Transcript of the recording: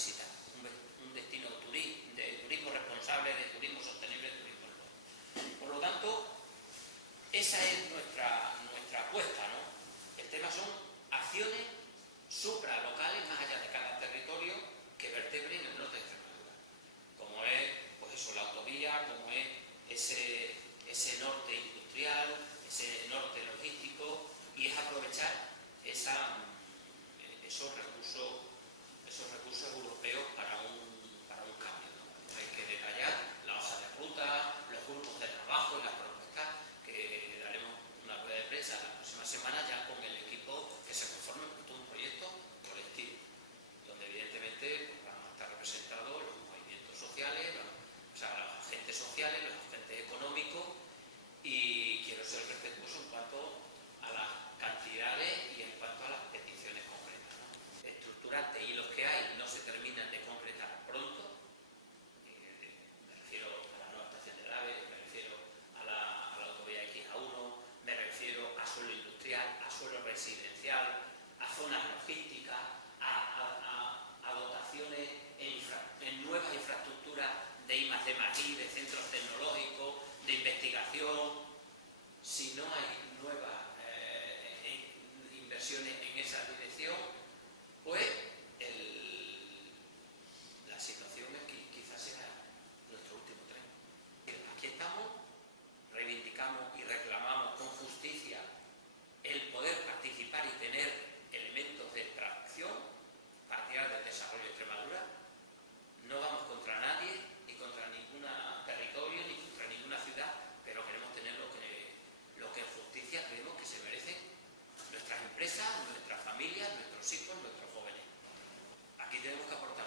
visitar, un destino de turismo responsable, de turismo sostenible, de turismo urbano. Por lo tanto, esa es nuestra apuesta, ¿no? El tema son acciones supralocales, más allá de cada territorio, que vertebren el norte de Extremadura. Como es, pues eso, la autovía, como es ese norte industrial, ese norte logístico, y es aprovechar esos recursos europeos para un cambio, ¿no? Hay que detallar la hoja de ruta, los grupos de trabajo y las propuestas que daremos una rueda de prensa la próxima semana ya con el equipo que se conforme con todo un proyecto colectivo, donde evidentemente pues, van a estar representados los movimientos sociales, los agentes sociales, los agentes económicos, y quiero ser respetuoso en cuanto a las cantidades y en cuanto a las peticiones concretas, ¿no? Estructurantes, y los que hay no se terminan de concretar pronto. Me refiero a la nueva estación del AVE, me refiero a la autovía XA1, me refiero a suelo industrial, a suelo residencial, a zonas logísticas, a dotaciones en nuevas infraestructuras de I+D+I, de centros tecnológicos, de investigación. Si no hay nuevas inversiones en esa dirección, pues la situación es que quizás sea nuestro último tren. Aquí estamos, reivindicamos y reclamamos con justicia el poder participar y tener elementos de tracción parcial del desarrollo de Extremadura. No vamos contra nadie, ni contra ningún territorio, ni contra ninguna ciudad, pero queremos tener lo que en justicia creemos que se merecen nuestras empresas, nuestras familias, nuestros hijos, nuestros jóvenes. Aquí tenemos que aportar